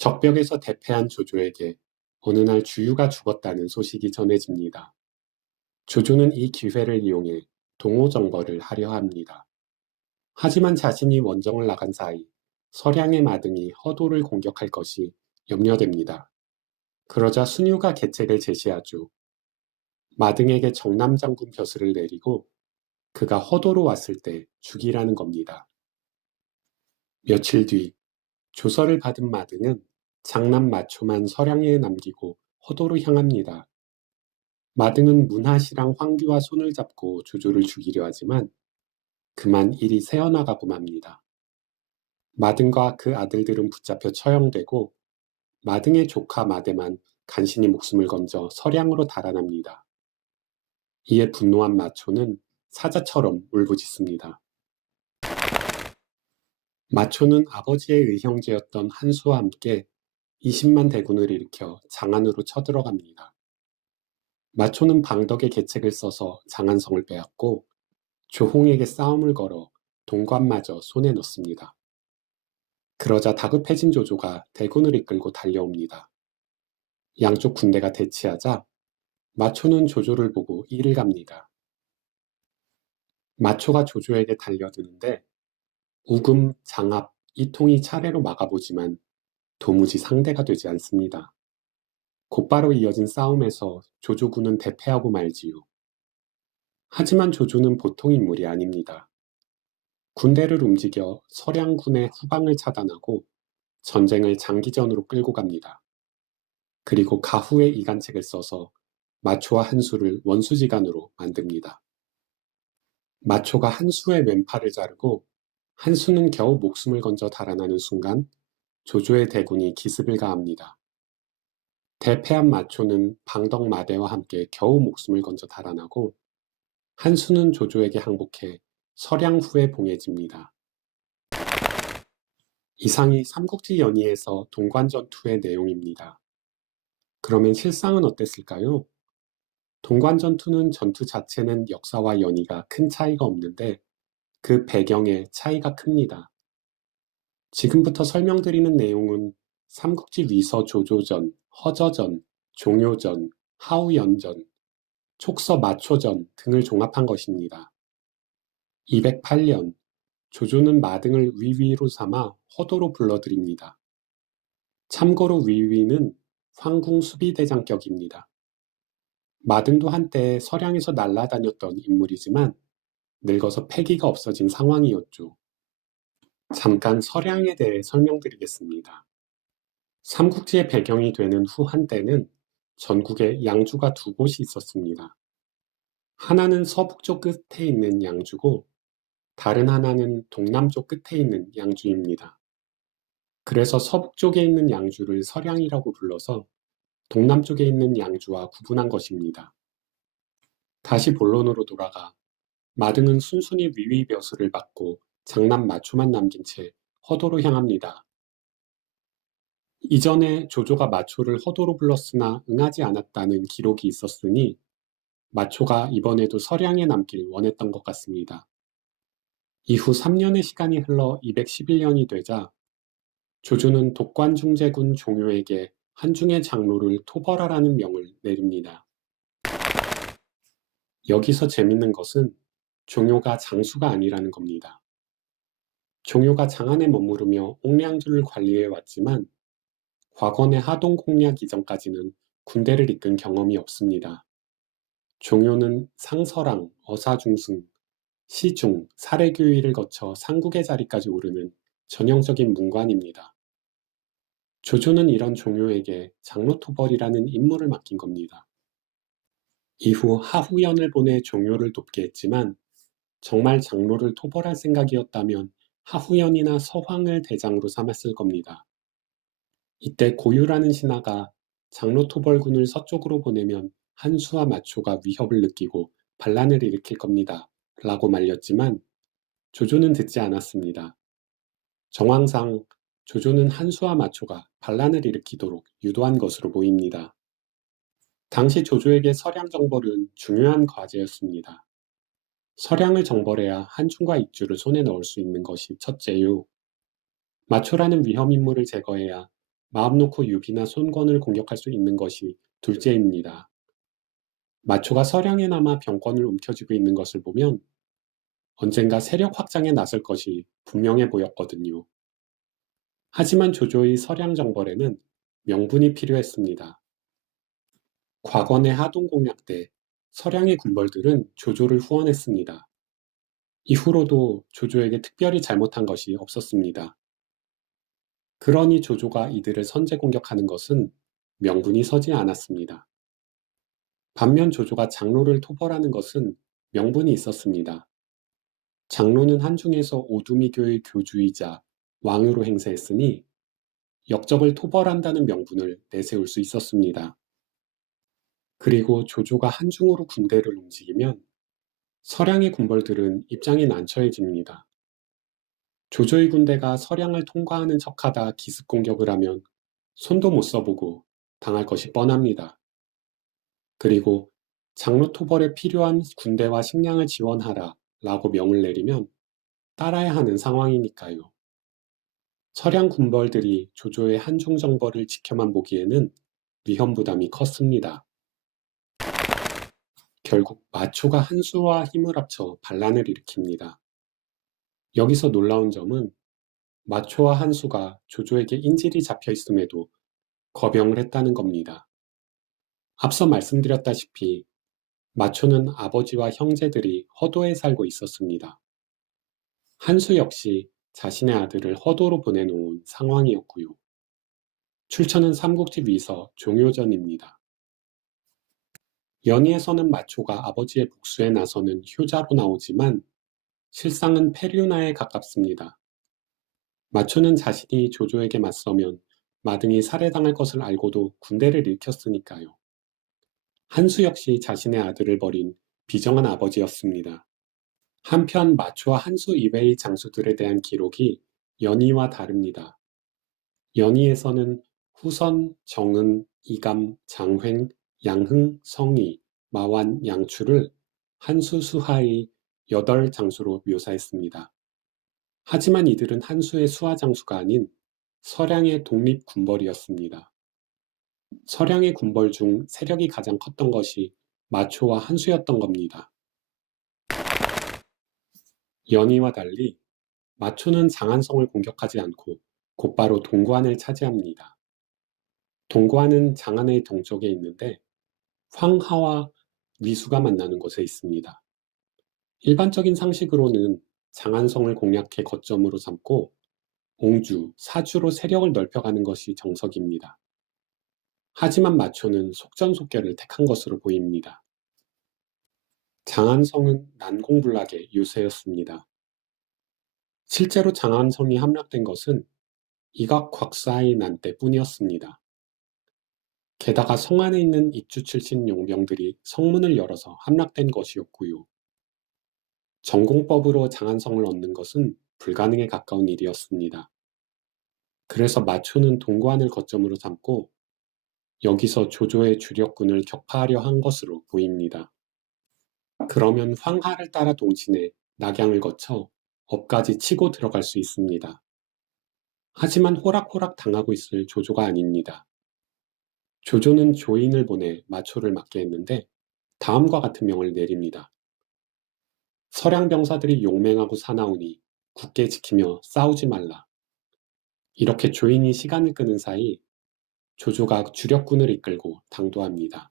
적벽에서 대패한 조조에게 어느 날 주유가 죽었다는 소식이 전해집니다. 조조는 이 기회를 이용해 동호정벌을 하려 합니다. 하지만 자신이 원정을 나간 사이 서량의 마등이 허도를 공격할 것이 염려됩니다. 그러자 순유가 계책을 제시하죠. 마등에게 정남장군 벼슬을 내리고 그가 허도로 왔을 때 죽이라는 겁니다. 며칠 뒤 조서를 받은 마등은 장남 마초만 서량에 남기고 허도로 향합니다. 마등은 문하시랑 황규와 손을 잡고 조조를 죽이려 하지만 그만 일이 새어나가고 맙니다. 마등과 그 아들들은 붙잡혀 처형되고 마등의 조카 마대만 간신히 목숨을 건져 서량으로 달아납니다. 이에 분노한 마초는 사자처럼 울부짖습니다. 마초는 아버지의 의형제였던 한수와 함께 20만 대군을 일으켜 장안으로 쳐들어갑니다. 마초는 방덕의 계책을 써서 장안성을 빼앗고 조홍에게 싸움을 걸어 동관마저 손에 넣습니다. 그러자 다급해진 조조가 대군을 이끌고 달려옵니다. 양쪽 군대가 대치하자 마초는 조조를 보고 이를 갑니다. 마초가 조조에게 달려드는데 우금, 장압, 이통이 차례로 막아보지만 도무지 상대가 되지 않습니다. 곧바로 이어진 싸움에서 조조군은 대패하고 말지요. 하지만 조조는 보통 인물이 아닙니다. 군대를 움직여 서량군의 후방을 차단하고 전쟁을 장기전으로 끌고 갑니다. 그리고 가후의 이간책을 써서 마초와 한수를 원수지간으로 만듭니다. 마초가 한수의 왼팔을 자르고 한수는 겨우 목숨을 건져 달아나는 순간 조조의 대군이 기습을 가합니다. 대패한 마초는 방덕 마대와 함께 겨우 목숨을 건져 달아나고 한수는 조조에게 항복해 서량 후에 봉해집니다. 이상이 삼국지 연의에서 동관전투의 내용입니다. 그러면 실상은 어땠을까요? 동관전투는 전투 자체는 역사와 연의가 큰 차이가 없는데 그 배경에 차이가 큽니다. 지금부터 설명드리는 내용은 삼국지 위서 조조전, 허저전, 종효전, 하우연전, 촉서 마초전 등을 종합한 것입니다. 208년 조조는 마등을 위위로 삼아 허도로 불러들입니다. 참고로 위위는 황궁 수비대장격입니다. 마등도 한때 서량에서 날아다녔던 인물이지만 늙어서 패기가 없어진 상황이었죠. 잠깐 서량에 대해 설명드리겠습니다. 삼국지의 배경이 되는 후 한때는 전국에 양주가 두 곳이 있었습니다. 하나는 서북쪽 끝에 있는 양주고 다른 하나는 동남쪽 끝에 있는 양주입니다. 그래서 서북쪽에 있는 양주를 서량이라고 불러서 동남쪽에 있는 양주와 구분한 것입니다. 다시 본론으로 돌아가 마등은 순순히 위위벼슬을 받고 장남 마초만 남긴 채 허도로 향합니다. 이전에 조조가 마초를 허도로 불렀으나 응하지 않았다는 기록이 있었으니 마초가 이번에도 서량에 남길 원했던 것 같습니다. 이후 3년의 시간이 흘러 211년이 되자 조조는 독관중제군 종효에게 한중의 장로를 토벌하라는 명을 내립니다. 여기서 재밌는 것은 종효가 장수가 아니라는 겁니다. 종효가 장안에 머무르며 옥량주를 관리해 왔지만 과거의 하동 공략 이전까지는 군대를 이끈 경험이 없습니다. 종효는 상서랑, 어사중승, 시중, 사례교위를 거쳐 상국의 자리까지 오르는 전형적인 문관입니다. 조조는 이런 종효에게 장로토벌이라는 임무를 맡긴 겁니다. 이후 하후연을 보내 종효를 돕게 했지만 정말 장로를 토벌할 생각이었다면 하후연이나 서황을 대장으로 삼았을 겁니다. 이때 고유라는 신하가 장로토벌군을 서쪽으로 보내면 한수와 마초가 위협을 느끼고 반란을 일으킬 겁니다. 라고 말렸지만 조조는 듣지 않았습니다. 정황상 조조는 한수와 마초가 반란을 일으키도록 유도한 것으로 보입니다. 당시 조조에게 서량 정벌은 중요한 과제였습니다. 서량을 정벌해야 한중과 익주를 손에 넣을 수 있는 것이 첫째요. 마초라는 위험 인물을 제거해야 마음 놓고 유비나 손권을 공격할 수 있는 것이 둘째입니다. 마초가 서량에 남아 병권을 움켜쥐고 있는 것을 보면 언젠가 세력 확장에 나설 것이 분명해 보였거든요. 하지만 조조의 서량 정벌에는 명분이 필요했습니다. 과거의 하동 공략 때 서량의 군벌들은 조조를 후원했습니다. 이후로도 조조에게 특별히 잘못한 것이 없었습니다. 그러니 조조가 이들을 선제 공격하는 것은 명분이 서지 않았습니다. 반면 조조가 장로를 토벌하는 것은 명분이 있었습니다. 장로는 한중에서 오두미교의 교주이자 왕으로 행세했으니 역적을 토벌한다는 명분을 내세울 수 있었습니다. 그리고 조조가 한중으로 군대를 움직이면 서량의 군벌들은 입장이 난처해집니다. 조조의 군대가 서량을 통과하는 척하다 기습 공격을 하면 손도 못 써보고 당할 것이 뻔합니다. 그리고 장로 토벌에 필요한 군대와 식량을 지원하라 라고 명을 내리면 따라야 하는 상황이니까요. 서량 군벌들이 조조의 한중 정벌을 지켜만 보기에는 위험 부담이 컸습니다. 결국 마초가 한수와 힘을 합쳐 반란을 일으킵니다. 여기서 놀라운 점은 마초와 한수가 조조에게 인질이 잡혀 있음에도 거병을 했다는 겁니다. 앞서 말씀드렸다시피 마초는 아버지와 형제들이 허도에 살고 있었습니다. 한수 역시 자신의 아들을 허도로 보내놓은 상황이었고요. 출처는 삼국지 위서 종효전입니다. 연희에서는 마초가 아버지의 복수에 나서는 효자로 나오지만 실상은 페류나에 가깝습니다. 마초는 자신이 조조에게 맞서면 마등이 살해당할 것을 알고도 군대를 일으켰으니까요. 한수 역시 자신의 아들을 버린 비정한 아버지였습니다. 한편 마초와 한수 이외의 장수들에 대한 기록이 연희와 다릅니다. 연희에서는 후선, 정은, 이감, 장횡, 양흥, 성희, 마완, 양추를 한수 수하의 8장수로 묘사했습니다. 하지만 이들은 한수의 수하장수가 아닌 서량의 독립군벌이었습니다. 서량의 군벌 중 세력이 가장 컸던 것이 마초와 한수였던 겁니다. 연희와 달리 마초는 장안성을 공격하지 않고 곧바로 동관을 차지합니다. 동관은 장안의 동쪽에 있는데 황하와 위수가 만나는 곳에 있습니다. 일반적인 상식으로는 장안성을 공략해 거점으로 삼고 옹주, 사주로 세력을 넓혀가는 것이 정석입니다. 하지만 마초는 속전속결을 택한 것으로 보입니다. 장안성은 난공불락의 요새였습니다. 실제로 장안성이 함락된 것은 이각곽사의 난 때뿐이었습니다. 게다가 성 안에 있는 입주 출신 용병들이 성문을 열어서 함락된 것이었고요. 전공법으로 장안성을 얻는 것은 불가능에 가까운 일이었습니다. 그래서 마초는 동관을 거점으로 삼고 여기서 조조의 주력군을 격파하려 한 것으로 보입니다. 그러면 황하를 따라 동진해 낙양을 거쳐 업까지 치고 들어갈 수 있습니다. 하지만 호락호락 당하고 있을 조조가 아닙니다. 조조는 조인을 보내 마초를 막게 했는데 다음과 같은 명을 내립니다. 서량병사들이 용맹하고 사나우니 굳게 지키며 싸우지 말라. 이렇게 조인이 시간을 끄는 사이 조조가 주력군을 이끌고 당도합니다.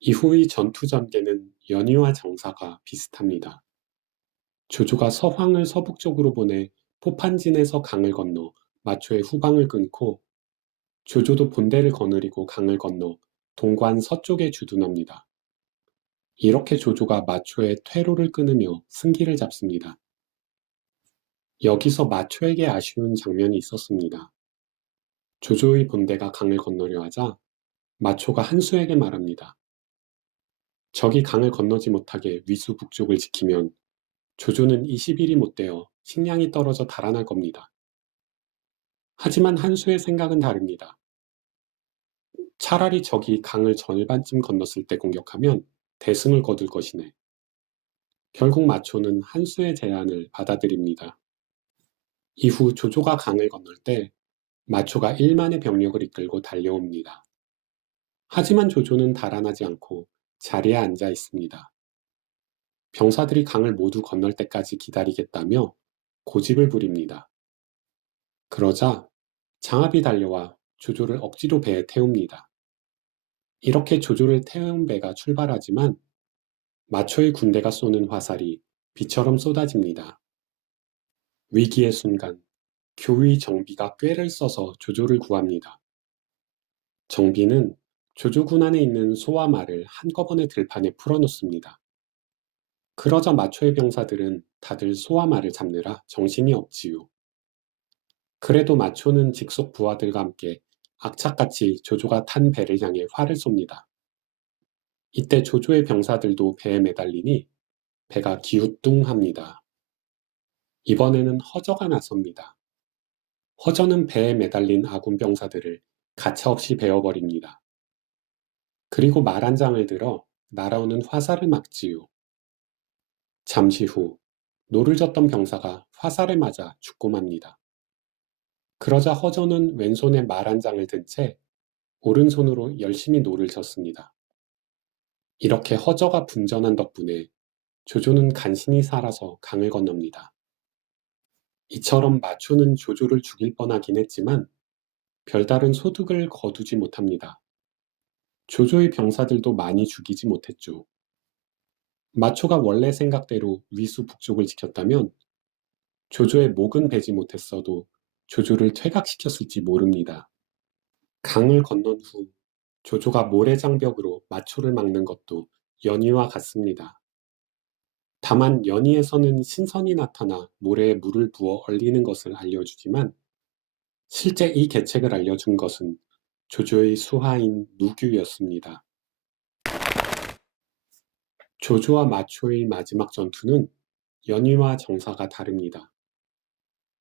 이후의 전투 전개는 연희와 정사가 비슷합니다. 조조가 서황을 서북쪽으로 보내 포판진에서 강을 건너 마초의 후방을 끊고 조조도 본대를 거느리고 강을 건너 동관 서쪽에 주둔합니다. 이렇게 조조가 마초의 퇴로를 끊으며 승기를 잡습니다. 여기서 마초에게 아쉬운 장면이 있었습니다. 조조의 본대가 강을 건너려 하자 마초가 한수에게 말합니다. 적이 강을 건너지 못하게 위수 북쪽을 지키면 조조는 20일이 못 되어 식량이 떨어져 달아날 겁니다. 하지만 한수의 생각은 다릅니다. 차라리 적이 강을 절반쯤 건넜을 때 공격하면 대승을 거둘 것이네. 결국 마초는 한수의 제안을 받아들입니다. 이후 조조가 강을 건널 때 마초가 1만의 병력을 이끌고 달려옵니다. 하지만 조조는 달아나지 않고 자리에 앉아 있습니다. 병사들이 강을 모두 건널 때까지 기다리겠다며 고집을 부립니다. 그러자 장압이 달려와 조조를 억지로 배에 태웁니다. 이렇게 조조를 태운 배가 출발하지만 마초의 군대가 쏘는 화살이 비처럼 쏟아집니다. 위기의 순간 교의 정비가 꾀를 써서 조조를 구합니다. 정비는 조조군 안에 있는 소와 말을 한꺼번에 들판에 풀어놓습니다. 그러자 마초의 병사들은 다들 소와 말을 잡느라 정신이 없지요. 그래도 마초는 직속 부하들과 함께 악착같이 조조가 탄 배를 향해 활을 쏩니다. 이때 조조의 병사들도 배에 매달리니 배가 기우뚱합니다. 이번에는 허저가 나섭니다. 허저는 배에 매달린 아군 병사들을 가차없이 베어버립니다. 그리고 말 한 장을 들어 날아오는 화살을 막지요. 잠시 후 노를 젓던 병사가 화살에 맞아 죽고 맙니다. 그러자 허저는 왼손에 말 한 장을 든 채 오른손으로 열심히 노를 젓습니다. 이렇게 허저가 분전한 덕분에 조조는 간신히 살아서 강을 건넙니다. 이처럼 마초는 조조를 죽일 뻔하긴 했지만 별다른 소득을 거두지 못합니다. 조조의 병사들도 많이 죽이지 못했죠. 마초가 원래 생각대로 위수 북쪽을 지켰다면 조조의 목은 베지 못했어도 조조를 퇴각시켰을지 모릅니다. 강을 건넌 후 조조가 모래장벽으로 마초를 막는 것도 연희와 같습니다. 다만 연희에서는 신선이 나타나 모래에 물을 부어 얼리는 것을 알려주지만 실제 이 계책을 알려준 것은 조조의 수하인 누규였습니다. 조조와 마초의 마지막 전투는 연희와 정사가 다릅니다.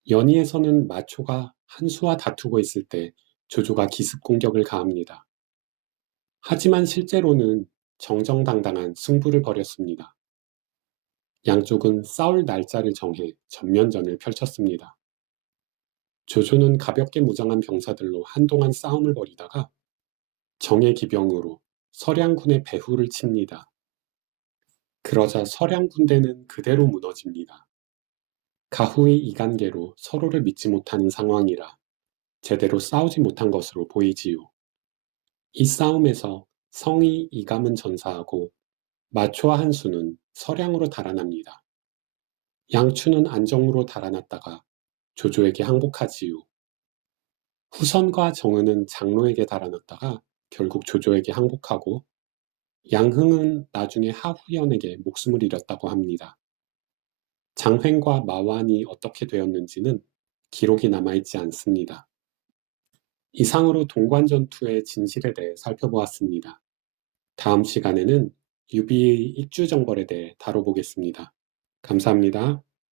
연희에서는 마초가 한수와 다투고 있을 때 조조가 기습 공격을 가합니다. 하지만 실제로는 정정당당한 승부를 벌였습니다. 양쪽은 싸울 날짜를 정해 전면전을 펼쳤습니다. 조조는 가볍게 무장한 병사들로 한동안 싸움을 벌이다가 정예 기병으로 서량군의 배후를 칩니다. 그러자 서량 군대는 그대로 무너집니다. 가후의 이간계로 서로를 믿지 못하는 상황이라 제대로 싸우지 못한 것으로 보이지요. 이 싸움에서 성이 이감은 전사하고 마초와 한수는 서량으로 달아납니다. 양추는 안정으로 달아났다가 조조에게 항복하지요. 후선과 정은은 장로에게 달아났다가 결국 조조에게 항복하고 양흥은 나중에 하후연에게 목숨을 잃었다고 합니다. 장횡과 마완이 어떻게 되었는지는 기록이 남아있지 않습니다. 이상으로 동관전투의 진실에 대해 살펴보았습니다. 다음 시간에는 유비의 입주정벌에 대해 다뤄보겠습니다. 감사합니다.